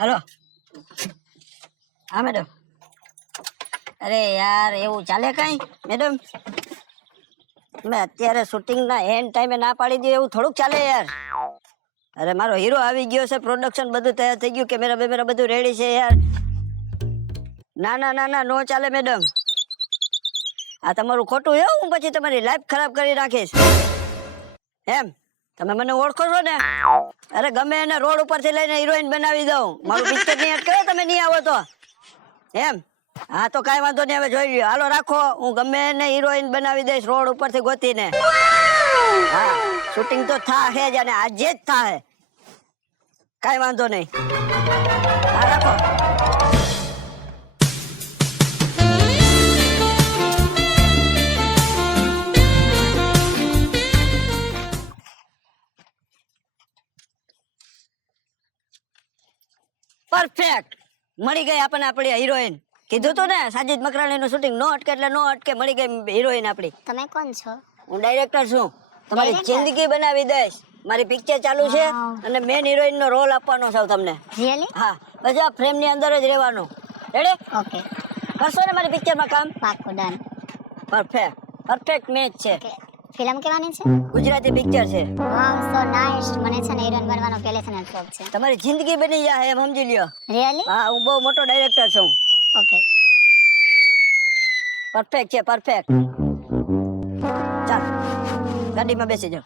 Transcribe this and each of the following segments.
Hello हाँ madam अरे यार એવું ચાલે કઈ મેડમ મેં અત્યારે શૂટિંગ ના એન્ડ ટાઈમે ના પાડી દે એવું થોડુંક ચાલે યાર અરે મારો હીરો આવી ગયો છે પ્રોડક્શન બધું તૈયાર થઈ ગયું કેમેરા બેમેરા બધું રેડી છે યાર ના ના ના ના નો ચાલે મેડમ આ તમારું ખોટું હે હું પછી તમારી લાઈફ ખરાબ કરી નાખીશ એમ તમે મને ઓળખો છો ને અરે ગમે એને રોડ ઉપરથી લઈને હિરોઈન બનાવી દઉં મારું પિક્ચર નહીં અટકે તમે નહીં આવો તો એમ હા તો કાંઈ વાંધો નહીં હવે જોઈ લ્યો હાલો રાખો હું ગમે એને હિરોઈન બનાવી દઈશ રોડ ઉપરથી ગોતીને હા શૂટિંગ તો થાહે જ અને આજે જ થાહે કાંઈ વાંધો નહીં હા રાખો પરફેક્ટ મળી ગઈ આપણને આપણી હિરોઈન કીધું તું ને સાજિદ મકરાણીનું શૂટિંગ નો અટકે એટલે નો અટકે મળી ગઈ હિરોઈન આપણી તમે કોણ છો? હું ડાયરેક્ટર છું તમારી જિંદગી બનાવી દઈશ મારી પિક્ચર ચાલુ છે અને મેન હિરોઈન નો રોલ આપવાનો છે તમને રિયલી? હા બસ આ ફ્રેમ ની અંદર જ રહેવાનું રેડી ઓકે કરશો ને મારી પિક્ચરમાં કામ પાક્કું ડન. પરફેક્ટ મેચ છે ફિલ્મ કેવાની છે? ગુજરાતી પિક્ચર છે વાવ સો નાઇસ. મને છે ને હિરોઈન બનવાનો પહેલેથી જ શોખ છે. તમારી જિંદગી બની જાય એમ સમજી લ્યો રિયલી? હા હું બહુ મોટો ડાયરેક્ટર છું ઓકે પરફેક્ટ છે પરફેક્ટ ચાલ ગાડીમાં બેસી જાઓ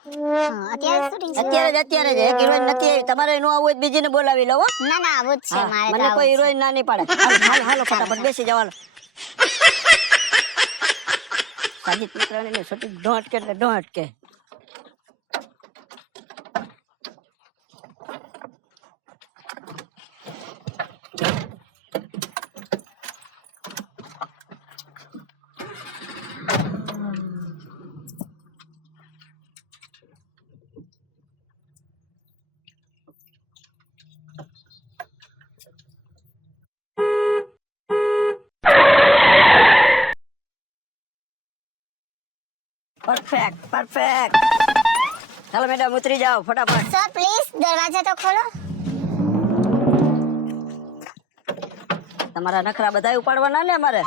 અત્યારે શૂટિંગ છે? અત્યારે જ એક હિરોઈન નથી આવી તમારે નો આવું હોય તો બીજીને બોલાવી લો હો ના ના આવું જ છે હા, મારે. મને કોઈ હિરોઈન ના નહીં પાડે હાલો ફટાફટ બેસી જાવ હાલો સાજિદ મકરાણીનું શૂટિંગ નો અટકે એટલે નો અટકે પરફેક્ટ ચાલો મેડમ ઉતરી જાઓ ફટાફટ સર પ્લીઝ દરવાજા તો ખોલો. તમારા નખરા બધા ઉપાડવાના ને અમારે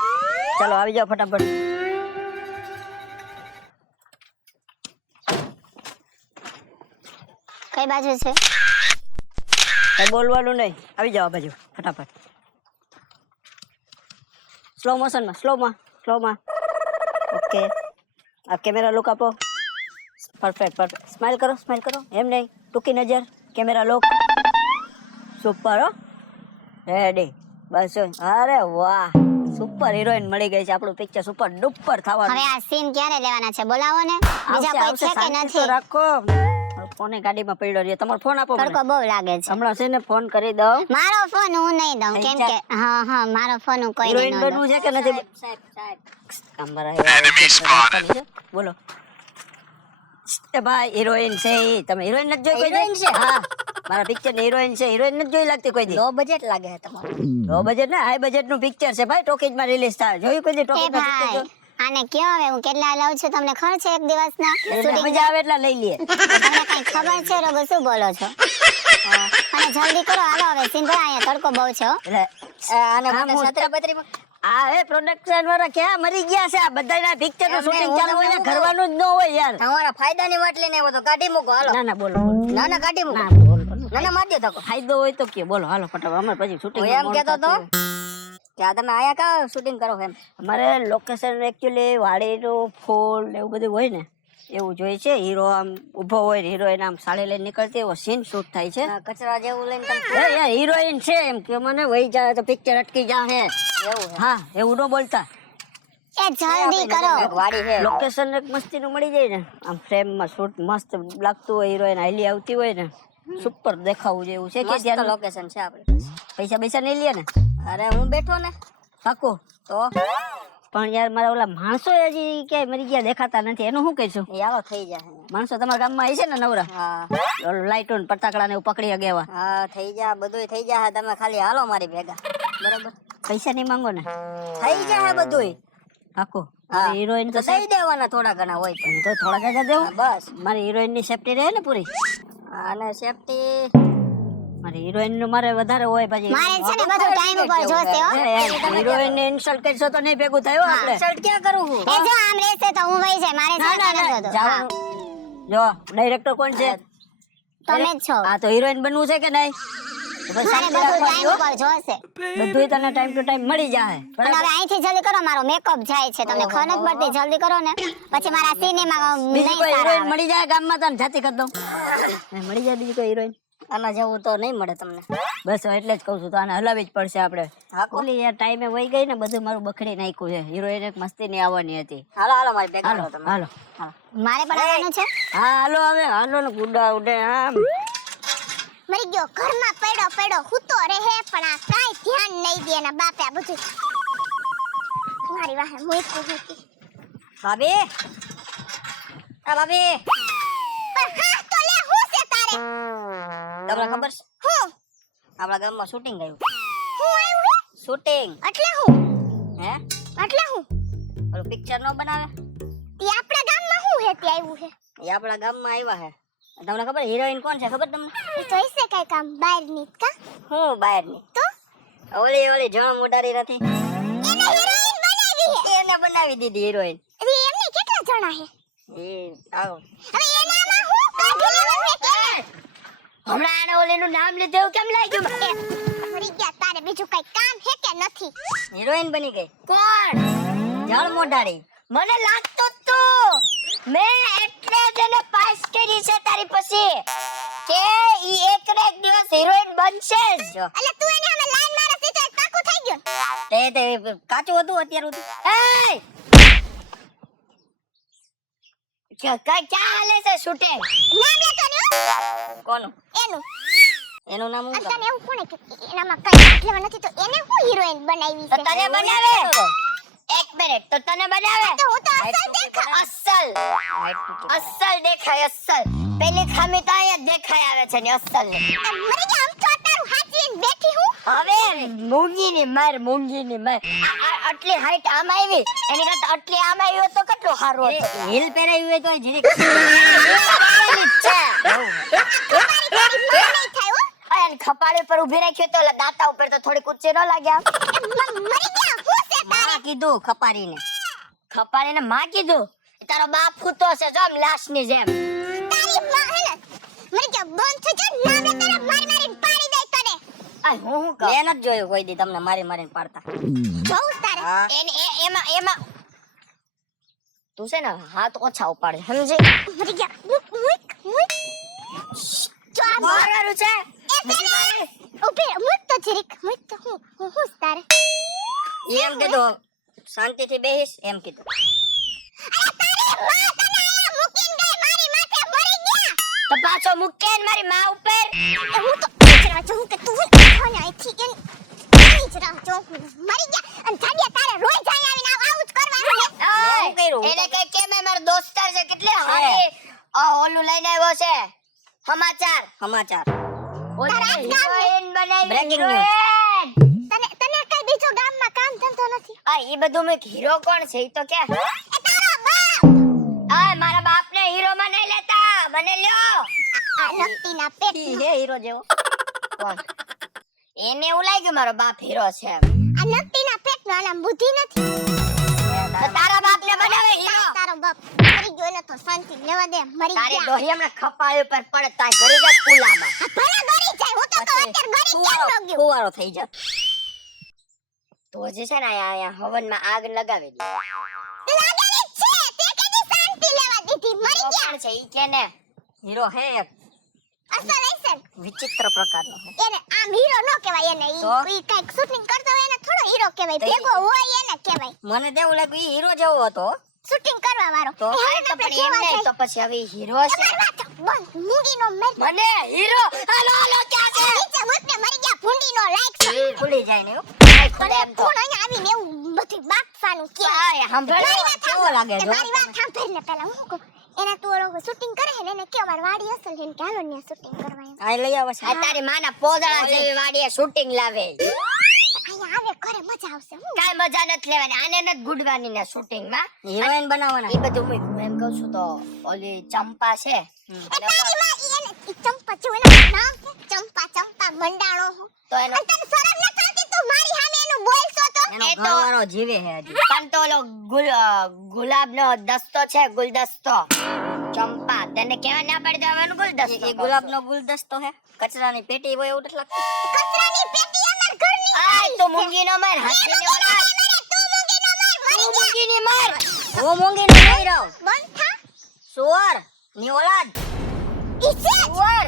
ચાલો આવી જાઓ ફટાફટ કઈ બાજુ છે? કઈ બોલવાનું નહીં આવી જાઓ આ બાજુ ફટાફટ સ્લો મોશનમાં સ્લોમાં ઓકે આ કેમેરા લુક આપો પરફેક્ટ સ્માઈલ કરો એમ નહીં ટૂંકી નજર કેમેરા લુક સુપર હો રેડી બસ અરે વાહ સુપર હિરોઈન મળી ગઈ છે આપણું પિક્ચર સુપર ડુપર થવાનું હવે આ સીન ક્યારે લેવાના છે? બોલાવો ને. બીજા કોઈ છે કે નથી? રાખો ફોને ગાડીમાં પડ્યો રહ્યો તમારો ફોન આપો તડકો બહુ લાગે છે. હમણાં છે ને ફોન કરી દઉં મારો ફોન હું નહીં દઉં કેમ કે હા મારો ફોન હું કોઈ હિરોઈન નહીં દઉં. બનવું છે કે નથી બોલો એ ભાઈ હિરોઈન છે ઈ તમે હિરોઈન નથી જોઈ કોઈ દી? હા મારા પિક્ચર ની હિરોઈન છે હિરોઈન નથી જોઈ લાગતી કોઈ દી લો બજેટ લાગે છે તમારું. લો બજેટ ને હાઈ બજેટ નું પિક્ચર છે ભાઈ ટોકીજ માં રિલીઝ થાય જોયું કોઈ દી એ ટોકીજ માં ભાઈ પિક્ચર આને કયો હવે હું કેટલા લઉં છું તમને ખબર છે એક દિવસના શૂટિંગ? મજા આવે એટલા લઈ લઈએ તમને કઈ ખબર છે રોગો શું બોલો છો? અને જલ્દી કરો હાલો હવે સીન ભરા અહીંયા તડકો બહુ છે હો. એટલે આને હા, મને છત્રપત્રીમાં આ હે પ્રોડક્શન વાળા ક્યાં મરી ગયા છે આ બધાના પિક્ચર નું શૂટિંગ ચાલુ હોય ઘરવાનું જ ન હોય યાર તમારા ફાયદાની વાત લઈને આવ્યો તો કાઢી મૂકો હાલો. ના બોલો ના ના કાઢી મૂકો. ના માર દે તકો. ફાયદો હોય તો કે બોલો હાલો ફટાફટ અમારે પછી શૂટિંગ હું એમ કહેતો તો કે આ તમે આયા કા શૂટિંગ કરો એમ? અમારે લોકેશન એકચ્યુઅલી વાડીનું ફૂલ ને એવું બધું હોય ને એવું જોઈએ છે હીરો આમ ઊભો હોય ને હિરોઈન આમ સાડી લઈને નીકળતી એવો સીન શૂટ થાય છે કચરા જેવું લઈને તમે એ યાર હિરોઈન છે એમ કે મને વહી જાય તો પિક્ચર અટકી જાહે એવું છે. હા એવું ન બોલતા એ જલ્દી કરો. વાડી છે લોકેશન એક મસ્તીનું મળી જાય ને આમ ફ્રેમમાં શૂટ મસ્ત લાગતું હોય હિરોઈન હાલી આવતી હોય ને સુપર દેખાવું જેવું છે કે મસ્ત ત્યાં લોકેશન છે આપણે. પૈસા નહીં લે ને અરે હું બેઠો ને પાકું તો પણ યાર મારા ઓલા માણસો હજી ક્યાંય મરી ગયા દેખાતા નથી એનું શું કહીશું એ આવો થઈ જાય. માણસો તમારા ગામમાં આવી છે ને નવરા હા લાઈટો ને પટાકડા ને એવું પકડી ગયા હા થઈ જાય બધુંય થઈ જાય તમે ખાલી હાલો મારી ભેગા બરોબર. પૈસા નહીં માંગો ને થઈ જાય બધુંય પાકું હા હિરોઈન તો દઈ દેવાના થોડા ઘણા હોય પણ તો થોડા ઘણા દેવું બસ મારી હિરોઈન ની સેફટી રહે ને પૂરી અને સેફટી મારી હિરોઈન નું મારે વધારે હોય પછી મારે છે ને બધું ટાઈમ ઉપર જોશે હો. હિરોઈન ને ઇન્સલ્ટ કરશો તો નહીં ભેગું થાય હો આપણે ઇન્સલ્ટ ક્યાં કરું હું એ જો આમ રહેશે તો હું વહી જાય મારે ના ના સાથે ના નથી હોતું. જવાનું જો ડાયરેક્ટર કોણ છે તમે જ છો. આ તો હિરોઈન બનવું છે કે નહીં તો બસ મારે શાંતિ બધું રાખવાની ટાઈમ હો. ઉપર જોશે. બધુંય તને ટાઈમ ટુ ટાઈમ મળી જાય અને બરાબર હવે અહીંથી જલ્દી કરો મારો મેકઅપ જાય છે તમને ખબર નથી પડતી જલ્દી કરો ને પછી મારા સિનેમા બીજી નહીં કોઈ સારા હિરોઈન આવે. મળી જાય ગામમાં તને જાતિ કરી દઉં મળી જાય બીજી કોઈ હિરોઈન આના જેવું તો નહીં મળે તમને બસ હવે એટલે જ કહું છું તો આને હલાવી જ પડશે આપણે ઓલી યાર ટાઈમે વહી ગઈ ને બધું મારું બખડી નાખ્યું છે હિરોઈન એક મસ્તી ની આવવાની હતી હાલો હાલો મારી બેગ હાલો તમે હાલો મારે પણ આવવાનું છે હા હાલો હવે હાલો ને ગુડા ઉડે આમ મરી ગયો ઘરમાં પડ્યો હૂતો રહે પણ આ કાઈ ધ્યાન નહીં દે એના બાપે આ બધું મારી વાહે મૂકી હતી ભાભી આ ભાભી પણ હા તો લે હું છે તારે તમને ખબર છે હું આપણા ગામમાં શૂટિંગ ગયું હું આવ્યું શૂટિંગ એટલે હું હે એટલે હું ઓલું પિક્ચર નો બનાવે ઈ આપણા ગામમાં હું હેતી આવ્યું છે એ આપણા ગામમાં આવ્યા છે તમને ખબર હિરોઈન કોણ છે ખબર તમને ઈ તો હશે કઈ કામ બહાર ની કા હું બહારની તો ઓલી જણ મોટારી નથી એને હિરોઈન બનાવી છે એને બનાવી દીધી હિરોઈન ઈ એમને કેટલા જણા છે એ આવો હવે એનામાં હું કાઢી લેવાનું છે કે હમણાં આને ઓલીનું નામ લીધું એવું કેમ લાગ્યું મરી ગયા તારે બીજું કઈ કામ છે કે નથી હિરોઈન બની ગઈ કોણ જળ મોઢાડી મને લાગતું તું મેં એટલે જ એને પાસ કરી છે તારી પછી કે ઈ એક ને એક દિવસ હિરોઈન બનશે જ એટલે તું એને અમે લાઈન મારે છે તો એક પાકું થઈ ગયું તે કાચું હતું અત્યાર સુધી ક્યાં હાલે છે શૂટિંગ નામ લેતો ને હો. કોનું એનું એનું નામ શું અને તને એવું કોણે કીધું એનામાં કઈ એટલે નથી તો એને હું હિરોઈન બનાવી તો છે તને બનાવે એક મિનિટ તો તને બનાવે તો હું તો અસલ દેખાય અસલ દેખાય અસલ પેલી ખામી તો અહીંયા જ દેખાય આવે છે ને અસલ ને મરી ગયા આમ તો તારું હાચવીને બેઠી હું હવે મૂંગી ની માર આટલી હાઈટ આમ આવી એની કરતા આટલી આમ આવી હોત તો કેટલું સારું હતું હીલ પહેરાવી હોય તો જીરી નહીં થાય હો અને ખપાળી ઉપર ઊભી રાખ્યો તો ઓલા દાંતા ઉપર તો થોડીક ઊંચી ન લાગ્યા મરી ગયા હું છે માં કીધું ખપારીને માં કીધું તારો બાપ ફૂતો છે જો આમ લાશની જેમ તારી માં હે ને મરી ગયા બંધ થઈ જા નામે તારા મારી પાડી દે તને આ હું કહું મેં નથી જોયું કોઈ દી તમને મારીને પાડતા જોઉં તારે એમાં તું છે ને હાથ ઓછા ઉપાડે સમજી મરી ગયા મુક ચાલ મારવાનું છે ઉભી મુક તો જરીક મુક તો હું તારે એમ કીધું શાંતિથી બેહીશ એમ કીધું અરે તારી માં તને આયા મૂકીને ગઈ મારી માથે મરી ગયા તો પાછો મૂકે ને મારી માં ઉપર હું તો ઈજરા જો કે તું કોણ આથી કે ઈજરા જો મરી ગયા અને જાડિયા તારે રોજ જાય આવીને આવું જ કરવાનું ને એને કઈ કે મે મારો દોસ્તાર છે કેટલે હારી ઓલું લઈને આવ્યો છે સમાચાર હિરોઈન બનાવી બ્રેકિંગ ન્યૂઝ તને કઈ બીજો ગામમાં કામ ધંધો નથી આ ઈ બધું મે હીરો કોણ છે ઈ તો કે એ તારો બાપ આ મારા બાપને હીરો માં નહીં લેતા મને લ્યો આ નકટીના પેટ હે હીરો જેવો કોણ એને એવું લાગ્યું મારો બાપ હીરો છે આ નકટીના પેટનો આનામ બુદ્ધિ નથી તો તારા બાપને બનાવે હીરો તારો બાપ મરી ગયો ને તો શાંતિ લેવા દે મરી તારી ગયા ડોહી હમણાં ખપાળી ઉપર પડે તાય ઘરે જાય પુલામાં આ ભલે ગરી જાય હું તો કહું અત્યારે ગરી કેમ ન ગયો ફુવારો થઈ જા તો જે છે ને આયા હવનમાં આગ લગાવી દે લાગેલી છે તે કેની શાંતિ લેવા દીધી મરી ગયા કોણ છે ઈ કેને હીરો હે એક અસલ અસલ વિચિત્ર પ્રકારનો હે એને આમ હીરો નો કહેવાય એને તો? ઈ કઈક શૂટિંગ કરતો હોય એને થોડો હીરો કહેવાય તો ભેગો હોય એને કહેવાય મને તો એવું લાગ્યું ઈ હીરો જેવો હતો શૂટિંગ કરવા વાળો તો એ હવે આ તો આપણે પણ એમ જોવા નહીં જાય. તો પછી હવે ઈ હીરો છે તમારી વાત બંધ મૂંગીનો મેર મને હીરો હાલો ક્યાં છે નીચે મૂકને મરી ગયા ભૂંડીનો લાઈક છે ભૂલી જાય ને એવું આય ખુદે એમ તો કોણ અહીંયા આવીને એવું બધું બાકફાનું કે આય સાંભળ કેવો લાગે જો મારી વાત સાંભળને પહેલા હું કહું એના તું ઓલો શૂટિંગ કરે ને એને કે અમાર વાડી અસલ છે ને કે હાલો ને શૂટિંગ કરવા એમ આય લઈ આવે છે આ તારી માના પોદળા જેવી વાડીએ શૂટિંગ લાવે આ અહીંયા આવે ઘરે મજા આવશે હું કાઈ મજા નથી લેવાની, આને નથી ગુડવાની ને શૂટિંગ માં. હિરોઈન બનાવવાના. એ બધું હું એમ કહું છું તો ઓલી ચંપા છે એ તારી માં ઈ એને ઈ ચંપા જો એનું નામ છે ચંપા મંડાણો હું તો એનો અને તને શરમ ન થતી તું મારી સામે એનું બોલશો તો એનો એ તો- ઘરવાળો જીવે છે હજી. પણ તો ઓલો ગુલાબનો દસ્તો છે, ગુલદસ્તો ચંપા, તેને કેવા ના પાડી દેવાનું ગુલદસ્તો. એ ગુલાબનો ગુલદસ્તો હે, કચરાની પેટી હોય એવું નથી લાગતું. કચરાની પેટી અમાર ઘરની આય તો મૂંગીનો માર, હાથીની ઓલાદ, તું મૂંગી ન માર મારી તું મૂંગીની માર. હું મૂંગી નહીં રહું. બંધ થા સુવર ની ઓલાદ. ઈ છે સુવર,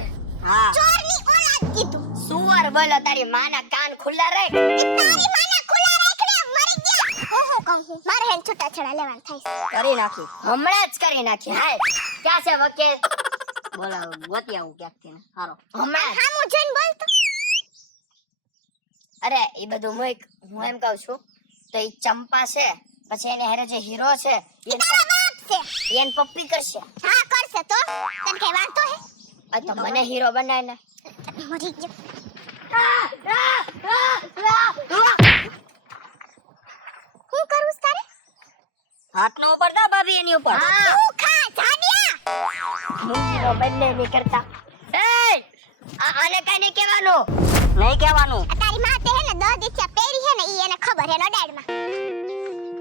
હા ચોરની ઓલાદ કીધું સુવર બોલો, તારી માના કાન ખુલ્લા રાખ. તારી માના ખુલ્લા રાખને મરી ગયા હું કહું છું મારે હેન છૂટાછેડા લેવાનું થાય છે કરી નાખી. હમણાં જ કરી નાખી. હાય ક્યાં છે વકીલ? બોલાવ ગોતી આવું ક્યાંકથી ને. હારો હમણાં જ. હામું જોઈને બોલ તો અરે એ બધું હું એમ કહું છું તો એ ચંપા છે, પછી એને હારે જે હીરો છે ઈ તારા બાપ છે એને પપ્પી કરશે. હા કરશે તો તને કઈ વાંધો હે આ તો મને હીરો બનાય ને. મરી ગયો હું કરું છું તારે હાથ નો ઉપર તા ભાભી એની ઉપર. હા, તું ખા જાડિયા મૂંગીનો બંને નહીં કરતા. એય, આને કઈ નહીં કહેવાનું. નહીં કહેવાનું. આ તારી માતે હે ને 10 દીથિયા પહેરી હે ને ઈ એને ખબર હે નડાડમાં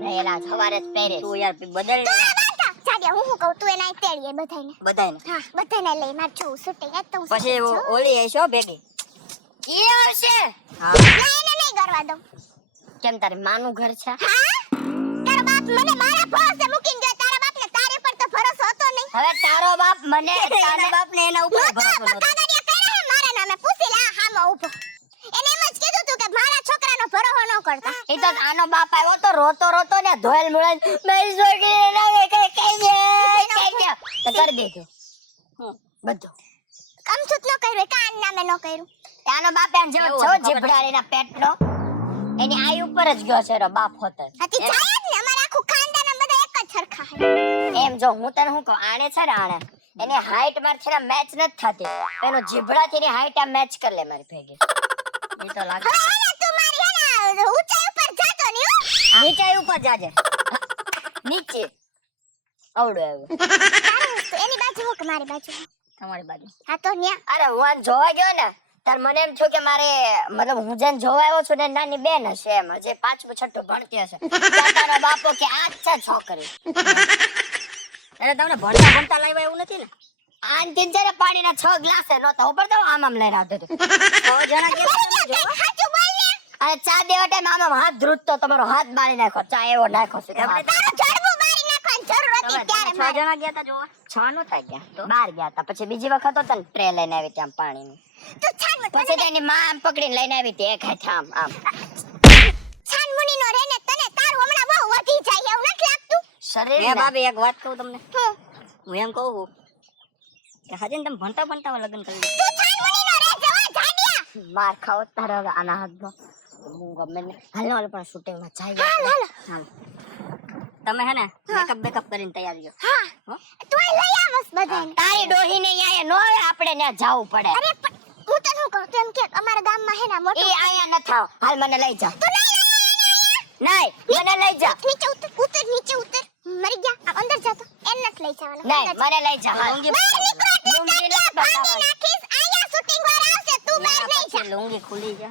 રહેલા સવારે જ પહેરે. તું યાર બદલ તું આ બાટા જાડિયા હું કહું તું એને અહીં તેડીએ બધાયને બધાયને. હા બધાને લઈ માર જોઉં શૂટિંગ એ તો હું પછી શૂટિંગ છું. ઓલી આઈશો ભેગી. ઈ આવશે. હા ના એને નહીં કરવા દઉં કેમ તારી માનું ઘર છે? હા તારો બાપ મને મારા ભરોસે મૂકીને ગયો તારા બાપને તારે પર તો ભરોસો હતો નહીં હવે તારો બાપ મને એના બાપને એના ઉપર ભરોસો નહોતો. કાગળિયા કર્યા હે મારા નામે પૂછી લે આ હામો ઊભો એને એમ જ કીધું તું કે મારા છોકરાનો ભરોસો ન કરતા એ તો આનો બાપ આવ્યો તો રોતો ને ધોયેલ મુળેલ મારી છોકરીને ના કઈ કઈ દે તો કરી દીધું હમ. બધું. અમથું જ ન કર્યું કાન નામે ન કર્યું આનો બાપ એમ જેવો એવું છો હતું, ખબર જીભડાળીના પેટનો, એની આઈ ઉપર જ ગયો છે એનો બાપ હોતો. હતી જાય જ ને અમારા આખું ખાનદાન બધા એક જ સરખા હે એમ જો હું તને શું કહું, આણે છે ને આણે એની હાઈટ મારથી ને મેચ નથી થતી, એનો જીભડાથી એની હાઈટ આ મેચ કરી લે મારી ભેગી. એ તો લાગે. હવે હે ને તું મારી હે ને ઊંચાઈ ઉપર જાતો નહીં હો નીચે ઉપર જાજે. નીચે આવડું આવ્યું. તો એની બાજુ હો કે મારી બાજુ તમારી બાજુ. હા તો ન્યા અરે હું આને જોવા ગયો ને તાર મને એમ થયું કે મારે મતલબ હું જેને જોવા આવ્યો છું ને નાની બેન હશે એમ, જે 5મું 6ઠું ભણતી હશે. ત્યાં તારો બાપો કે આ જ છે છોકરી. એટલે તમને ભણતા ભણતા લાવ્યા એવું નથી ને. આનથી જયારે પાણીના 6 ગ્લાસ નહોતા ઉપર તો આમ લઈને આવતો હતો. 6 જણા ગયા તમે જોવા. સાચું બોલ ને અને ચા દેવા ટાઈમ આમ હાથ ધ્રુજતો, તમારો હાથ બાળી નાખો, ચા એવો નાખો છે એમને તમારો. તારું જડબું મારી નાખવાની જરૂર હતી ત્યારે 6 જણા ગયા તા જોવા. 6 નહોતા ગયા તો 12 ગયા હતા. પછી બીજી વખત હતો ને ટ્રે લઈને આવી ત્યાં પાણીની, તું છાન પછી તેની માં આમ પકડીને લઈને આવી હતી એક હાથે આમ આમ. છાનમુની નો રે ને તને તારું હમણાં બહુ વધી જાય એવું નથી લાગતું શરીર એ ભાભી એક વાત કહું તમને. હું હું એમ કહું કે હજી તમે ભણતા ભણતા લગ્ન કરી લો. તું છાનમુની નો રે જવા જાડિયા માર ખાવો તારે હવે આના હાથનો. હું ગમે ને હાલો પણ શૂટિંગમાં જાય. હાલ હાલ હાલ. તમે હે ને મેકઅપ બેકઅપ કરીને તૈયાર રહ્યો. હા હો? તું લઈ આવસ બધાને તારી ડોહીને અહીંયા નો આવે, આપણે ત્યાં જાવું પડે. અરે પણ હું તને શું કહું તું એમ કે અમારા ગામમાં હે ને એ મોટું આયા ન થાવ, હાલ મને લઈ જા. તું નહીં મને લઈ જા. નીચે ઉતર ઉતર નીચે ઉતર મરી ગયા આ અંદર જા તો એમ નથી લઈ જવાનો નહીં મને લઈ જા હાલ. લુંગી બહાર નીકળો લુંગી ટીચર નથી ભાગી બનાવવાની. નાખીશ અહીંયા શૂટિંગ વાર આવશે તું બહાર એના નહીં જા પછી લુંગી ખુલી જાય.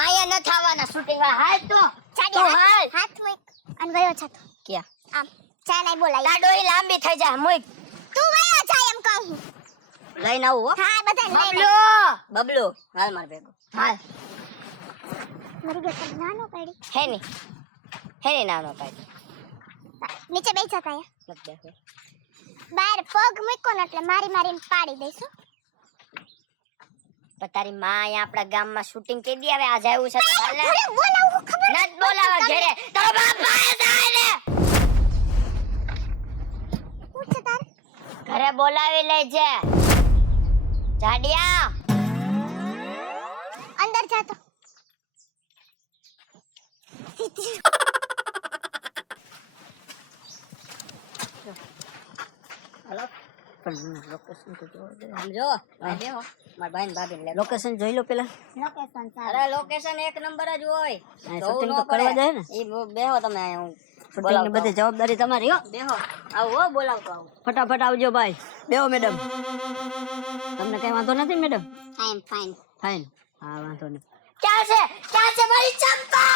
આયા ન થવાના શૂટિંગ વાળા. હાલ તો ચાલી તું હાલ. હાથ મૂક અને વયો જા તું ક્યાં? આમ ચા નહીં બોલાય તાર ડોહી લાંબી થઈ જાય મુઈ. તું વયો જા એમ કહું હું. લઈને આવું હો. હા બધા લઈ લે બબલો બબલુ હાલ માર ભેગો. હાલ. મરી ગયો તને નાનો પડી હેની નાનો પાડી નીચે બેસી જા કાયા લગ બેઠો. બહાર પગ મૂકો ને એટલે મારી મારીને પાડી દઈશું પણ તારી માં અહીંયા આપણા ગામમાં શૂટિંગ કરી દી. હવે આજ આવ્યું છે તો હાલ ને. ઘરે બોલાવું ખબર નત બોલાવા ઘરે. તારો બાપ બહાર જાય ને. શું છે તારે ઘરે બોલાવી લેજે જાડિયા. અંદર જા તો હાલો. પણ લોકેશન તો જોવા દે. સમજો આ બેહો મારા ભાઈ ને ભાભી લે લોકેશન જોઈ લો પેલા. લોકેશન અરે લોકેશન એક નંબર જ હોય આ જોવું shooting ન તો કરવા પડે. જાય ને. ઈ બેહો તમે અહીં હું શૂટિંગ ની બધી જવાબદારી તમારી હો. બેહો આવો હો બોલાવતો આવો ફટાફટ આવજો ભાઈ. બેહો મેડમ. તમને કઈ વાંધો નથી મેડમ? Fine fine fine. હા વાંધો નહીં. ક્યાં છે મારી ચંપા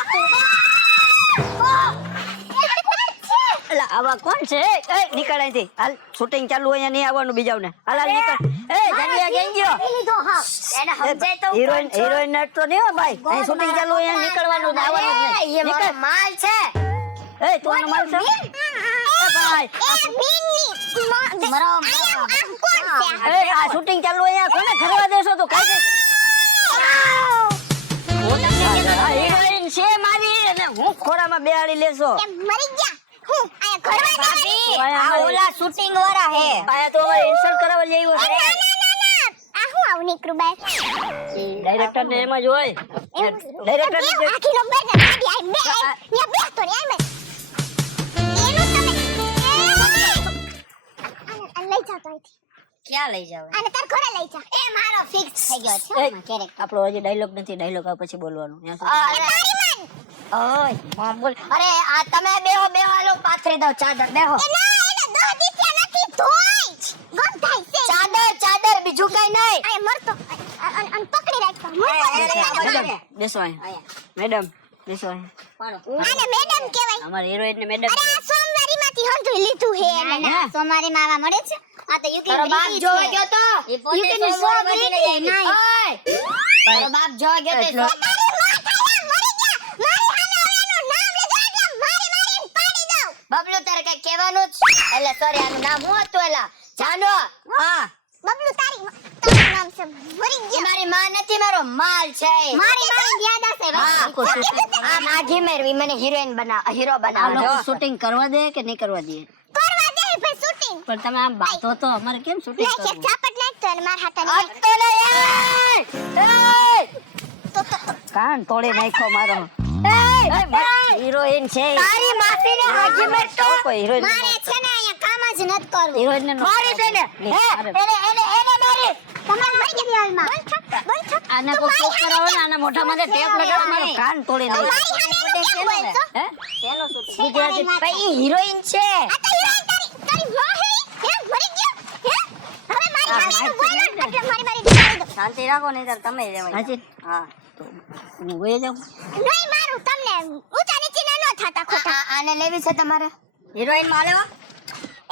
એટલે આવા કોણ છે? એ નીકળ અહીંથી. હાલ શૂટિંગ ચાલુ હોય અહીંયા નહીં આવવાનું બીજાઓને. હાલ હાલ નીકળ. એ જલ્દી આ ગઈ ગયો. લીધો હા એને સમજાય તો હિરોઈન હિરોઈન તો નહીં હો ભાઈ. અહીં શૂટિંગ ચાલુ હોય અહીંયા નીકળવાનું ને આવવાનું જ નહીં. એ મારો માલ છે એ તું આનો માલ છે? એ ભાઈ મારો એ આ શૂટિંગ ચાલુ હોય અહીંયા કોને ઘરવા દેશો તું? કાઈ હિરોઈન છે મારી અને હું ખોરામાં બેહાડી લેશો. મરી ગયા હું આયા ઘરવા ભાભી ભાઈ, આ ઓલા શૂટિંગ વાળા હે આયા તો અમારે ઇન્સલ્ટ કરાવવા લઈ આવ્યો છે. આ હું આવું નીકળું બાય ડાયરેક્ટર ને એમ જ હોય. ડાયરેક્ટર ને આખી નો બેગ ગાડી આઈ બે ને બે તો રે આઈ એનું તમે આને લઈ જાતો અહીંથી ક્યાં લઈ જાવ આને તાર ઘરે લઈ જા એ મારો ફિક્સ થઈ ગયો છે એ, આપણો હજી ડાયલોગ નથી. ડાયલોગ આ પછી બોલવાનું. ત્યાં સુધી. તારી માન ઓય માં બોલ અરે આ તમે બેહો હાલો પાથરી દો ચાદર બેહો એ ના એને દો દીપ્યા નથી ધોઈ ગંધાઈ છે ચાદર બીજું કઈ નહીં આ મરતો અન પકડી રાખતો મેડમ બેસો અહીંયા. મેડમ બેસો અહીંયા. પાડો આને મેડમ કહેવાય અમારી હિરોઈન ને મેડમ. અરે આ સોમવારી માંથી હંધુઈ લીધું હે ના, સોમવારી માં આવા મળે છે આ તો યુકે તારો બાપ જોવા ગયો તો એ પોતે યુકેની સોમવારે સોમવારી વધીને નહીં. જાય. ઓય તારો બાપ જોવા ગયો તો એટલો- બબલુ તારે કઈ કહેવાનું જ એટલે સોરી આનું નામ હું હતું એલા જાનો હા બબલુ તારી નામ છે મરી ઈ ગયો મારી માં નથી મારો માલ છે મારી માં યાદ હશે હા. આ માગી મેરવી મને હિરોઈન હીરો આ બનાવો લોકો શૂટિંગ કરવા દે કે નહીં કરવા દે? કરવા દે ભાઈ શૂટિંગ પણ તમે આમ બાતો તો અમારે કેમ શૂટિંગ લે છે કરવું? ચાપટ નાખતો અને માર હાટા આ તો લે તો કાન તોડી નાખ્યો મારો. એ હિરોઈન છે. તારી માસીને માગી મેર તો કોઈ હિરોઈન મારે છે ને અહીંયા કામ જ નથી કરવું હિરોઈન ને મારી દે ને હે એને મારી તમે મરી ગયા હાલમાં બોલ છક આને કોઈ કોક કરાવો ને આના મોઢામાં કે ટેપ લગાવો મારો કાન તોડી નાખ્યો. મારી હામે કેમ બોલતો હે? તેનો શૂટિંગ ગુજરાતી ભાઈ ઈ હિરોઈન છે આ તો હિરોઈન તારી માં હે મરી ગયો હે હવે મારી હામે નું બોલ એટલે મારી દીકરી દો શાંતિ રાખો નહીં તાર તમે રહેવાય હાજી. હા તો હું વહી જાઉં. નહીં મારું તમને ઊંચા નીચે ન થતા ખોટા આને લેવી છે તમારે હિરોઈન માં લેવા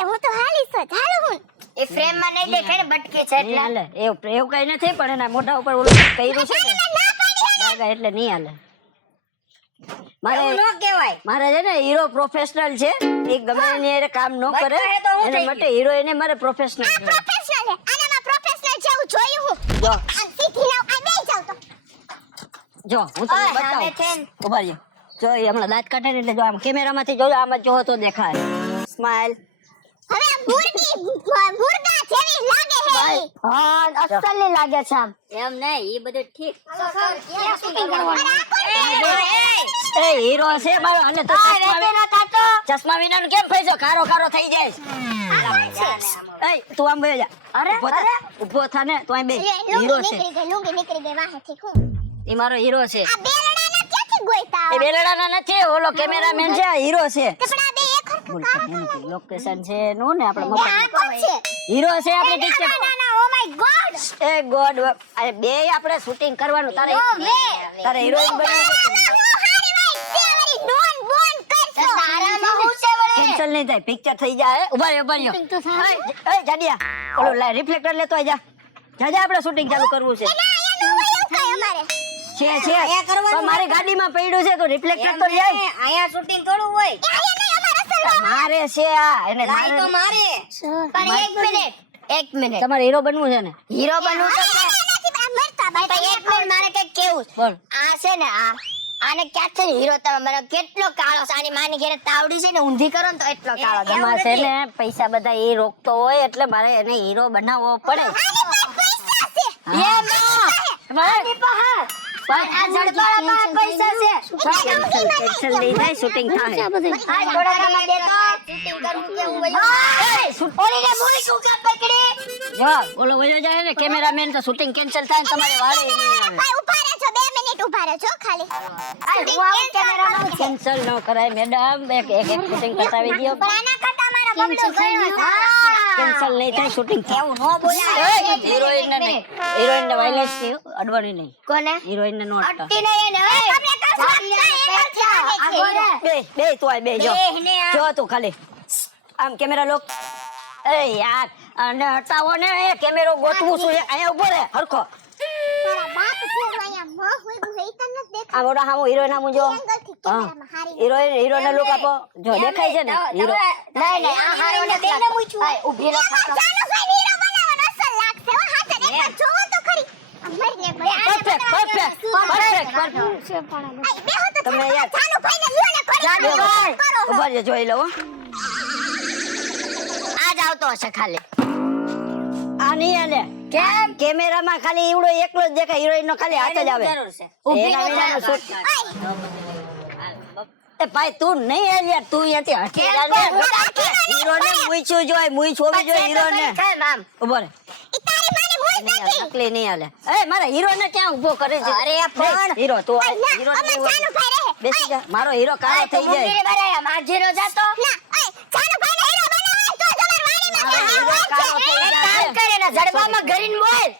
એ હું તો હાલીશ જ હાલું હું એ ફ્રેમ માં નહીં દેખાય ને બટકે છે નહીં એટલે હાલે. એવું કઈ નથી પણ એના મોઢા ઉપર ઓલું કર્યું છે ને ડાઘા એટલે નહીં હાલે. મારે એવું ન કહેવાય મારે છે ને હીરો પ્રોફેશનલ છે. એ ગમે એની હારે કામ ન કરે બચ્ચો હે તો હું એના થઈ માટે હિરોઈને મારે પ્રોફેશનલ છે. પ્રોફેશનલ છે આનામાં પ્રોફેશનલ છે હું જોયું હું જો આમ સીધી લાવ આ બેસી જાવ તો જો હું તમને ઓય, સામે છે બતાવું. ને. ઉભા રહ્યો. જો એ હમણાં દાંત કાઢે ને એટલે જો આમ કેમેરામાંથી જોજો આમ જ જોવો તો દેખાય. સ્માઈલ. હવે આ મુરગી મુર્ગા જેવી લાગે હે ઈ. હા અસલ ની લાગે છે આમ એમ નહીં ઈ બધું ઠીક એ હીરો છે મારો. અને તો ચશ્મા વિનાનું કેમ ફેસો કારો કારો થઈ જાય? એ તું આમ બેહી જા. અરે, ઊભો થા. ઊભો થા ને તો અહીં બે. લે, હીરો છે. લુંગી નીકળી ગઈ વાહેથી હું એ મારો હીરો છે. આ બેલડાના ક્યાંથી ગોઈતા એ બેલડાના નથી, ઓલો કેમેરામેન છે, આ હીરો છે. તો પણ આ બે એક હરખું લોકેશન છે નું ને આપણે આ મફત કોણ છે હીરો છે આપણે પિક્ચર. ના ના oh my God A God અરે બે આપણે શૂટિંગ કરવાનું. તારે તારે હિરોઈન બનવું તારામાં હું છે વળે કેન્સલ નહીં થાય, પિક્ચર થઈ જાય. ઉભા રહ્યો, ઉભા રહ્યો. એ જાડિયા ઓલો રિફ્લેક્ટર લેતો આય જા. જા આપણે શૂટિંગ ચાલુ કરવું છે. છે તો મારી ગાડીમાં પડ્યું છે તો રિફ્લેક્ટર તો લઈ આય. આયા શૂટિંગ થોડું હોય મારે છે આ એને તારી તો મારે પણ એક મિનિટ તમારે હીરો બનવું છે ને? હીરો બનવું તો છે ભાઈ એક મિનિટ મારે કઈક કેવું છે. બોલ. આ છે ને આને ક્યાંથી હીરો તમે મને કેટલો કાળો છે આની માની ઘેરે તાવડી છે ને ઊંધી કરો ને તો એટલો કાળો છે. એમાં છે ને પૈસા બધા એ રોકતો હોય એટલે મારે એને હીરો બનાવવો પડે. આની પાસે પણ આ જડબાળા પાસે પૈસા છે કેન્સલ નહીં થાય, શૂટિંગ થાય. આ થોડામાં દે તો શૂટિંગ કરવું કેવું હોય ઓલીને મૂકી તું કે પકડી વાહ ઓલો વયો જાય ને કેમેરામેન તો શૂટિંગ કેન્સલ થાય ને તમારે વાળે નહીં આવે ભાઈ ઉભા રહેજો 2 મિનિટ ઉભા રહેજો ખાલી હું આવું કેમેરામાં કેન્સલ ન કરાય મેડમ એક શૂટિંગ પતાવી દો પણ આના કરતા મારો બબલો ગયો કેન્સલ નહીં થાય શૂટિંગ એવું નો બોલાય હિરોઈન ને હિરોઈન ને વાયલેન્સ થયું અડવાની નહીં કોને હિરોઈન ને નો અડતા અટ્ટી નહીં ને બે તું આય બે જો બેહને આ. જો તું ખાલી આમ કેમેરા લોક એ યાર અને હટાવો ને એ કેમેરો ગોઠવું છું અહીંયા ઉભો રે હરખો મારા બાપ છે અહીંયા મોહ હોય ગયું એ તને દેખ આ મોટા હામો હિરોઈન આમ જો એંગલથી કેમેરામાં હારી હિરોઈન ને લુક આપો જો દેખાય છે ને હીરો નહીં આ હારો ને બેને મૂછું આય ઊભી નો થાતો ચાલો ભાઈ હીરો બનાવવાનો અસલ લાગશે હો હાથે એકવાર જોવો તો ખરી મરને ભાઈ પરફેક્ટ પરફેક્ટ આઈ બેહો તો તમે યાર ચાલો ભાઈ ને લ્યો ને કરી ચાલો ભાઈ. કરો ઉભા રહેજો જોઈ લઉં હો. આજ આવતો હશે ખાલી આ નહીં આલે કેમ કેમેરામાં ખાલી ઈવડો એકલો જ દેખાય હિરોઈન નો ખાલી હાથ જ આવે જરૂર છે ઊભી એના નો વિનાનું થાતો. શૂટ એ ભાઈ તું નહીં આલ યાર તું અહીંયાથી હટી કેમ ચાલ પણ હું હીરો ને મૂછું જોય મૂછ હોવી જોઈએ હીરો ને કેમ આમ ઉભો રે ઈ તારી માની મોજ નહીં નથી હાલે, નકલી નહીં હાલે એ મારા હીરો ને ક્યાં ઉભો કરે છે અરે પણ. હીરો તું આ ના હીરો અમે ચાનો ભાઈ રહે બેસી જા મારો હીરો કાળો થઈ જાય મુંગીરી ભરાયા માજીરો જાતો ના ઓય ચાનો ભાઈ હીરો બનાવવા તો જબર વાડીમાં મારો હીરો કાળો થઈ એક કામ કરે ને જડબામાં ઘરીને બોલ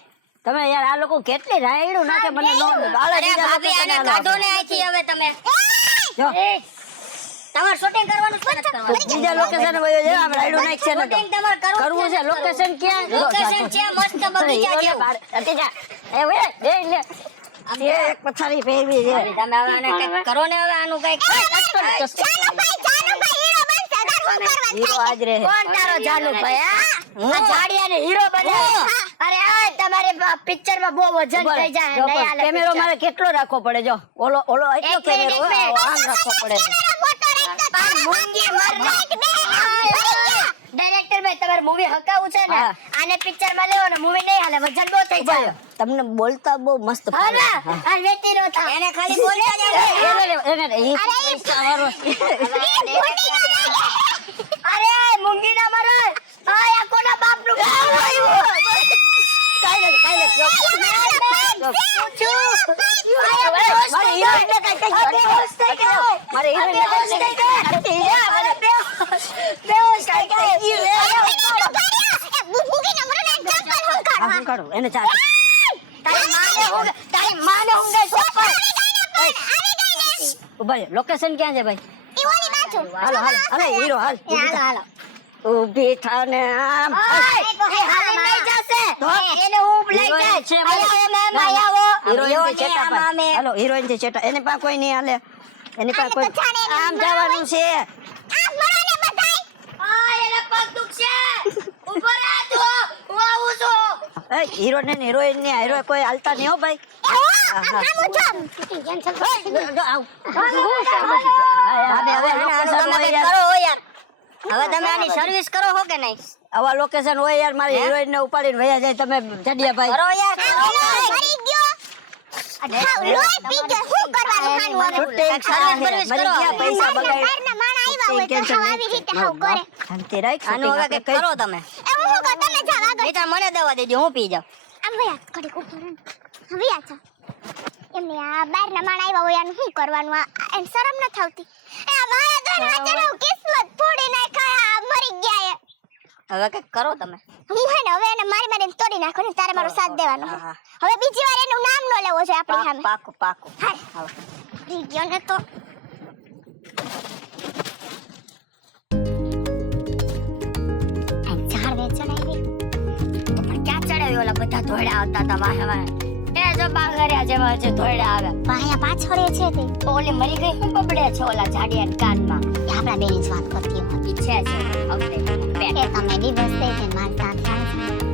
તમે યાર આ લોકો કેટલી રાયડું નાખે મને નો બાળા અરે દીધા ભાભી લોકો આને તને કાઢો ને હાલો. અહીંથી હવે તમે જો એ તમારે શૂટિંગ કરવાનું છે ને તું કરવાનું બીજા લોકેશન વયો જા આમ રાયડું નાખશે ને તો શૂટિંગ તમારે કરવું છે લોકેશન ક્યાં લોકેશન છે મસ્ત બગીચા હીરોને જેવું. બાર- હટી જા એ વે દે લે તે એક પથારી ફેરવી છે ભાભી, તમે હવે આને કંઈક કરો ને હવે આનું કંઈક ચાનો ભાઈ હીરો બનશે અગર હું કરવા હીરો આજ રહે કોણ તારો જાનુભાઈ હા આ જાડિયાને હીરો બનાવે અરે આ તમારે પિક્ચર માં બહુ વજન ઉભા રહે. થઈ જાય જો નહીં પણ હાલે કેમેરો picture. મારે કેટલો રાખવો પડે જો ઓલો એટલો એક મિનિટ, કેમેરો એક મિનિટ. આમ રાખવો પડે મોટો રાખતો પણ મૂંગી મર ડાયરેક્ટર ભાઈ તમારે મૂવી હકાવું છે ને હા. આને પિક્ચર માં લેવો ને મૂવી નહીં હાલે વજન બહુ થઈ જાય તમને બોલતા બહુ મસ્ત હા ફાવે. ના આ વેતી નો થા એને ખાલી બોલતા જ આવડે. એને પૈસા વાળો અરે મૂંગી ના મરો આ આ કોના બાપ નું ગાવ આવ્યું કાઈ નથી જો. મારી હિરોઈન ને કઈ બેહોશ થઈ ગયો મારે હિરોઈન ને બેહોશ થઈ ગયો બેહોશ થઈ ગયો આ હું કાઢું એને ચા તારી માને ઊંઘે ચપ્પલ ઉભા રહે. લોકેશન ક્યાં છે ભાઈ હાલો હાલો હીરો હાલ હાલો ઊભી થાને આમ એ હાલે નહીં જશે એને હું લઈ હિરોઈન છે જાય ભાઈ. આયા આવો હિરોઈન થી ચેટા પાડ. હાલો હિરોઈન થી ચેટા એની પાસે કોઈ નહીં હાલે એની પાસે કોઈ આમ જવાનું છે એને પગ દુખશે ઉપર આ તું હું આવું છું એ હીરો ને હિરોઈન ની હીરો કોઈ હાલતા નહીં હો ભાઈ જો આવ હવે location તમે હોય કંઈક યાર. કરો હો યાર હવે તમે આની સર્વિસ કરો હો કે નહીં આવા લોકેશન હોય યાર મારી હિરોઈન ને ઉપાડીને વયા જાય તમે જડિયા ભાઈ કરો યાર શૂટિંગ સર્વિસ કરો ક્યાં પૈસા બગાડ શાંતિ રાખ આનું હવે કંઈક કરો તમે નહીં તો મને દવા દેજો હું પી જાઉં એમને આ બહારના માણ આવ્યા હોય આનું શું કરવાનું આ એને શરમ ન થતી એ મારા તો રાતે કિસ્મત ફોડી નાખ્યા મરી ગયા હવે કંઈક કરો તમે હું હે ને હવે એને મારીને તોડી નાખો ને તારે મારો સાથ દેવાનો હા. હવે બીજી વાર એનું નામ ન લેવો છે આપણી સામે પાકું પાકું હાય મરી ગયો ને તો આ ઝાડ વેચણ આવી પણ ક્યાં ચડાવ્યો ઓલા બધા ધોયડા આવતા હતા વાહે વાહે એ જો બાંગરિયા જેવા જે ધોયડા આવે અહીંયા પાછળ છે તે તો ઓલી મરી ગઈ શું બબડે છે ઓલા જાડિયા કાનમાં એ આપણા બેની જ વાત કરતી હોય ઈ છે હવે એ તમે દિવસ થઈ છે મારી સાથે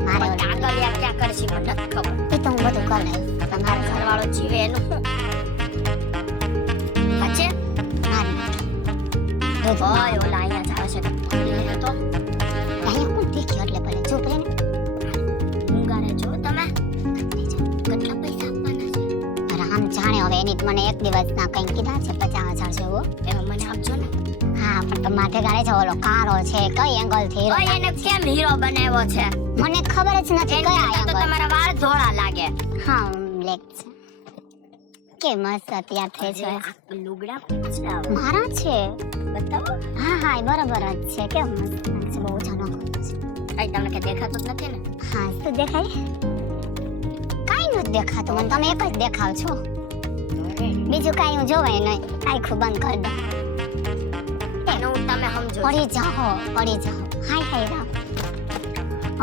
મારે ઓલા કાગળિયા ક્યાં કરશી મને નથી ખબર એ તો હું બધું કરી લઈશ તમારો ઘરવાળો જીવે એનું શું અચ્છે મારી ઓય ઓલા અહીંયા જાવે છે પકડી લે તો અહીંયા કોણ દેખ્યો એટલે ભલે ચૂપ રહે ને ઊંઘારે જો તમે કેટલા પૈસા આપવાના છે અરે આમ જાણે હવે એની મને એક દિવસના કંઈક કીધા છે 50,000 જેવો એમાં મને આપજો ને હા પણ તો માથે ગાળે છે ઓલો કારો છે કઈ એંગલ થી ઓય એને કેમ હીરો બનાવ્યો છે? મને ખબર જ નથી એના કયા કરતા તો એંગલ. તમારા વાળ ધોળા લાગે. હા બ્લેક છે કે મસ્ત તૈયાર થઈ છે આ લુગડા કોણ છે આવા? મારા છે બતાવો. હા હા એ બરાબર જ છે કે મસ્ત છે બહુ જનો છે આઈ તમને કે દેખાતું જ નથી ને? હા શું દેખાય કાઈ નથી દેખાતું મને તમે એક જ દેખાવ છો બીજું કાઈ હું જોવાય નહીં આખું બંધ કરી દો એનું તમે સમજો. પડી જાઓ હાય હાય રામ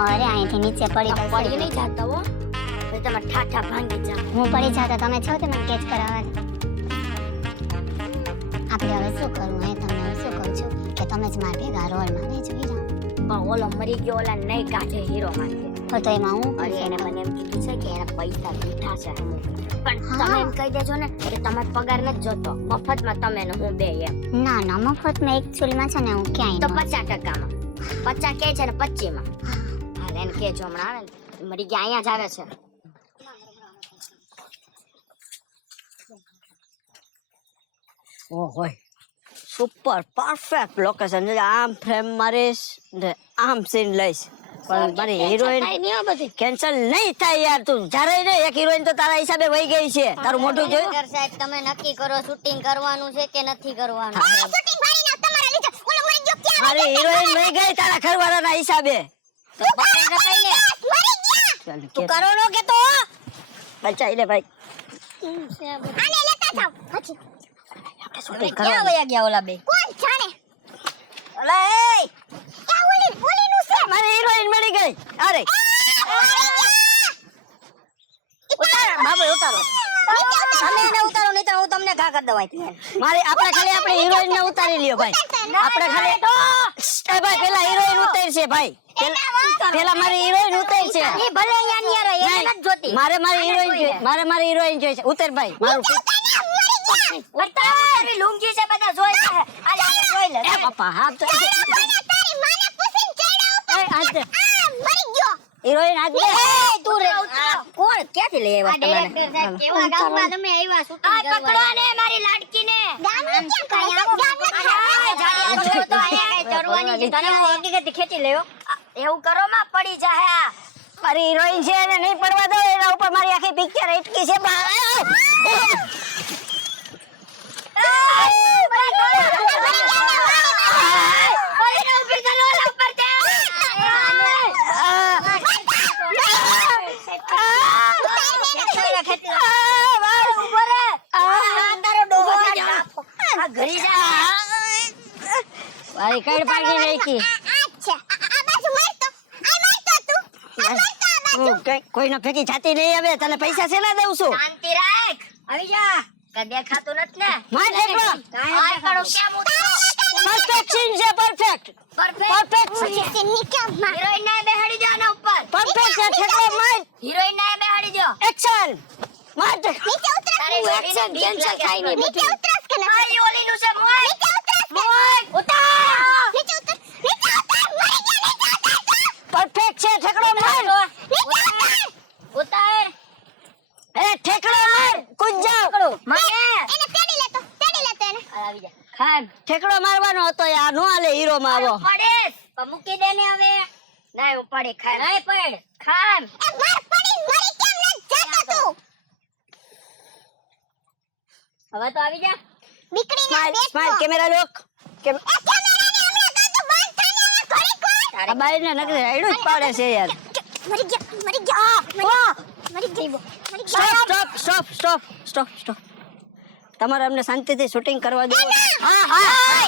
અરે અહીંથી નીચે પડી તો પડી નહીં જાતા હો. તો તમે ઠાઠા ભાંગી જાઓ. હું પડી જાઉં તો તમે છો તે મને કેચ કરાવવા આપણે હવે શું કરવું એ તમને હું શું કહું છું કે તમે જ મારા ભેગા રોલમાં નહીં જોઈ રહ્યા પણ ઓલો મરી ગયો ઓલા નહીં કાઢે હીરો માંથી. તો એમાં હું અરે એને મને એમ કીધું છે કે એને પૈસા દીધા છે પણ હા. તમે એમ કહી દેજો ને કે તમારો પગાર નથી જોતો મફતમાં તમે ને હું બે એમ. ના ના મફતમાં એકચ્યુઅલીમાં છે ને હું ક્યાંય તો ન 50% માં 50 કે છે ને 25 માં હાલ એને કેજો હમણાં આવે ને મરી ગયા અહીંયા જ આવે છે. ઓહો સુપર પરફેક્ટ લોકેશન છે. આમ ફ્રેમ મારીશ ને આમ સીન લઈશ પણ મારી હિરોઈન કેન્સલ નહીં થાય યાર. તું જ્યારે ને એક હિરોઈન તો તારા હિસાબે વહી ગઈ છે. તારું મોઢું જોયું? સાહેબ તમે નક્કી કરો શૂટિંગ કરવાનું છે કે નથી કરવાનું. શૂટિંગ ભારી ના તમારા લીધે ઓલો મરી ગયો ક્યાં મારી હિરોઈન વહી ગઈ તારા ઘરવાળાના હિસાબે. તો પકડી રખાઈ લે. મરી ગયા ચાલ તું કરો નો કે તો બચાઈ લે ભાઈ. આને લેતા જાવ પછી શૂટિંગ ક્યાં કરવાનું. વયા ગયા ઓલા બે? કોણ જાણે અલા એ આ ઓલી નું છે મારી હિરોઈન મળી ગઈ. અરે ઉતારો બાબુ ઉતારો. તમે એને ઉતારો નહીં તો હું તમને ઘા કરી દઉં અહીંથી. મારી આપણે ખાલી આપણી હિરોઈન ને ઉતારી લ્યો ભાઈ. આપણે ખાલી એ ભાઈ પેલા હિરોઈન ઉતારશે ભાઈ. પેલા મારી હિરોઈન ઉતારશે. ઈ ભલે અહીંયા નહીં રહે એને નથી જોતી. મારે મારી હિરોઈન જોઈએ. મારે મારી હિરોઈન જોઈએ છે. ઉતાર ભાઈ મારું. તારી લુંગી છે બધા જોઈ છે. આલે આલે જોઈ લે. એ બાપા હાથ તો તારી માને પૂછીને ચડ્યા ઉપર એ હાથ દે. આ મરી ગયો હિરોઈન હાથ દે. એ તું રે આ કોણ ક્યાંથી લઈ આવ્યા તમે? કેવા ગામમાં તમે આવ્યા છો આ પકડો ને મારી લાડકીને. ગામનું ક્યાં કાંઈ આ જોયો તો અહીંયા કઈ કરવાની છે. તને હું હકીકતથી ખેંચી લેવો. એવું કરો માં પડી જાહે આ. મારી હિરોઈન છે એને નહીં પડવા દો. એના ઉપર મારી આખી પિક્ચર અટકી છે. મારી કઈ પાકી નાખી. અચ્છા આ બાજુ મારતો આ મારતો તું આ મારતો આ બાજુ હું કોઈનો ફેંકી જાતી નહીં હવે. તને પૈસા શેના દઉં છું? શાંતિ રાખ. આવી જા. કઈ દેખાતું નથી ને? માર ઠેકડો. આ કરું કેમ ઉતરો? પરફેક્ટ સીન છે. Perfect perfect. પછી નીકળ માં હિરોઈન ને બેહાડી દો આના ઉપર. પરફેક્ટ છે. ઠેકડો માર. હિરોઈન ને બેહાડી દો. એક્શન માર ઠેકડો. નીચે ઉતરસ તારી છોડીને બીક લાગે. નીચે ઉતરસ કે ના મારી ઓલીનું છે મોય. નીચે ઉતરસ મોય. ઉતાર. નીચે ઉતર મરી ગયા નીચે ઉતર પરફેક્ટ છે. ઠેકડો માર. ઉતાર. એ ઠેકડો માર. કૂદ જાવ. મને એને તેડી લેતો એને આવી જા. ખાન ઠેકડો મારવાનો હતો. આ નો આલે હીરો માં આવો. પડેસ. પણ મૂકી દે ને હવે. નહીં હું પડી ખાન. નહીં પડ. ખાન. એ માર પડી મરી કેમ ન જાતો તું હવે તો આવી જા. દીકરીના સ્માઈલ પેટમાં સ્માઈલ કેમેરા લોક. કેમ એ કેમેરાને હમણાં કાં તો બંધ થાને હવે ઘડી કોણ આ બાઈને નકરે રાયડું જ પાડે છે યાર. મરી ગયા મરી ગયો stop stop stop stop stop. તમારે અમને શાંતિથી શૂટિંગ કરવા દો. હા હા.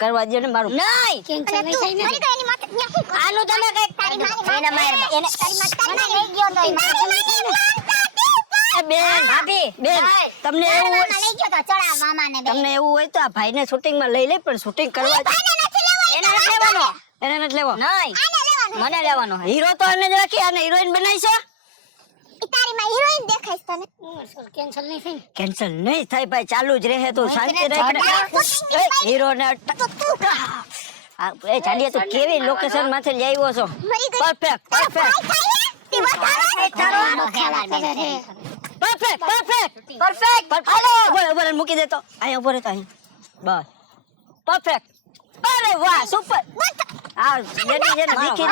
કરવા દો ને મારું. નહીં. અને તું મરી ગઈ એની માથે ન્યા શું કર આનું તમે કઈક તારી મારી એને માર. એને તારી મારી લઈ ગયો તો એ બેન ભાભી. બેન ભાઈ. તમને એવું હોય લઈ ગયો તો ચડા મામાને બે તમને એવું હોય તો આ ભાઈને શૂટિંગ માં લઈ લે પણ શૂટિંગ કરવા દો. એને નથી લેવાનો. એને નથી લેવો. નહીં. મને લેવાનો હે. હીરો તો એને જ રાખી આને હિરોઈન બનાવી છે. ઈ તારી માં હિરોઈન દેખાઈશ તને કેન્સલ નહીં થઈ. કેન્સલ નહીં થાય ભાઈ. ચાલુ જ રહે તું શાંતિ રાખ. હીરો ને એ ચાલીએ તું કેવી લોકેશન માંથી લઈ આવ્યો છો. મરી ગઈ પરફેક્ટ પરફેક્ટ તે પરફેક્ટ પરફેક્ટ પરફેક્ટ. હાલો ઉભો ઉભો મૂકી દે તો અહીંયા ઉભો રહેતો અહીં બસ પરફેક્ટ. અરે વાહ સુપર. આ જેની જેને વીખી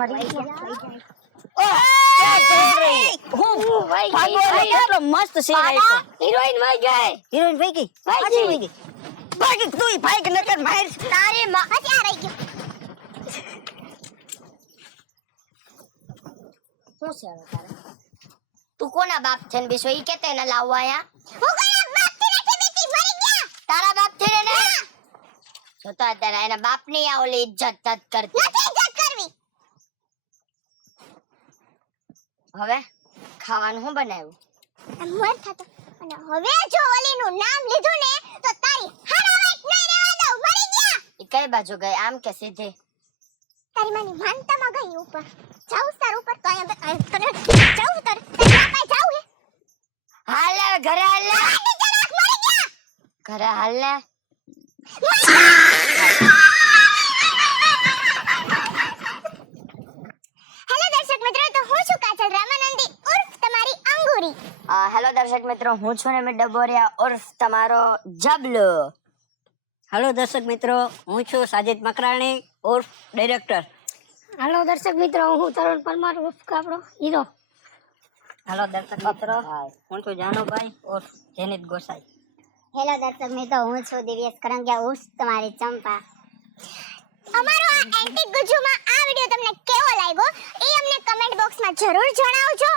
મરી ગયા. કેટલો મસ્ત સીન આપ્યો. હિરોઈન વહી ગઈ. હિરોઈન ભાઈ ભાગી. ગઈ ભાગી તું ભાઈ કે નકર માર. તારી માં હજી આ રહી ગયું. શું છે હવે તારે? તું કોના બાપ છે ને બીસો ઈ કેતે ને લાવવા આયા? હું કોના બાપથી નથી બીતી, મરી ગયા. તારા બાપ છે ને? જોતા તારા એના બાપની આ ઓલી ઇજ્જત તત કરતી. નથી ઇજ્જત કરવી. હવે ખાવાનું શું બનાવ્યું? મર થતો. અને હવે જો ઓલીનું નામ લીધું ને તો તારી હરાવાટ નહીં રહેવા દઉં. મરી ગયા. ઈ કઈ બાજુ ગઈ, આમ કે સીધી? તારી માની માનતામાં ગઈ ઉપર. જાઉં તાર ઉપર તો અહીંયા તને જાઉં તાર બાપા જાઉં હે. હાલ હવે ઘરે હાલ ને. આની જરાક મરી ગયા. ઘરે હાલ ને. હેલો દર્શક મિત્રો, તો હું છું કાજલ રામાનંદી ઉર્ફ તમારી અંગુરી. હેલો દર્શક મિત્રો, હું છું ને ડબોરિયા ઉર્ફ તમારો જબલો. હેલો દર્શક મિત્રો, હું છું સાજિદ મકરાણી ઉર્ફ ડાયરેક્ટર. હાલો દર્શક મિત્રો, હું તરુણ પરમાર ઉર્ફ આપણો હીરો. હેલો દર્શક મિત્રો, હું છું જાનુભાઈ ઉર્ફ જેનિત ગોસાઈ. હેલો દર્શક મિત્રો, હું છું દિવ્યેશ કરંગિયા ઉર્ફ તમારી ચંપા. અમારો આ એન્ટિક ગુજ્જુમાં આ વિડિયો તમને કેવો લાગ્યો એ અમને કમેન્ટ બોક્સમાં જરૂર જણાવજો.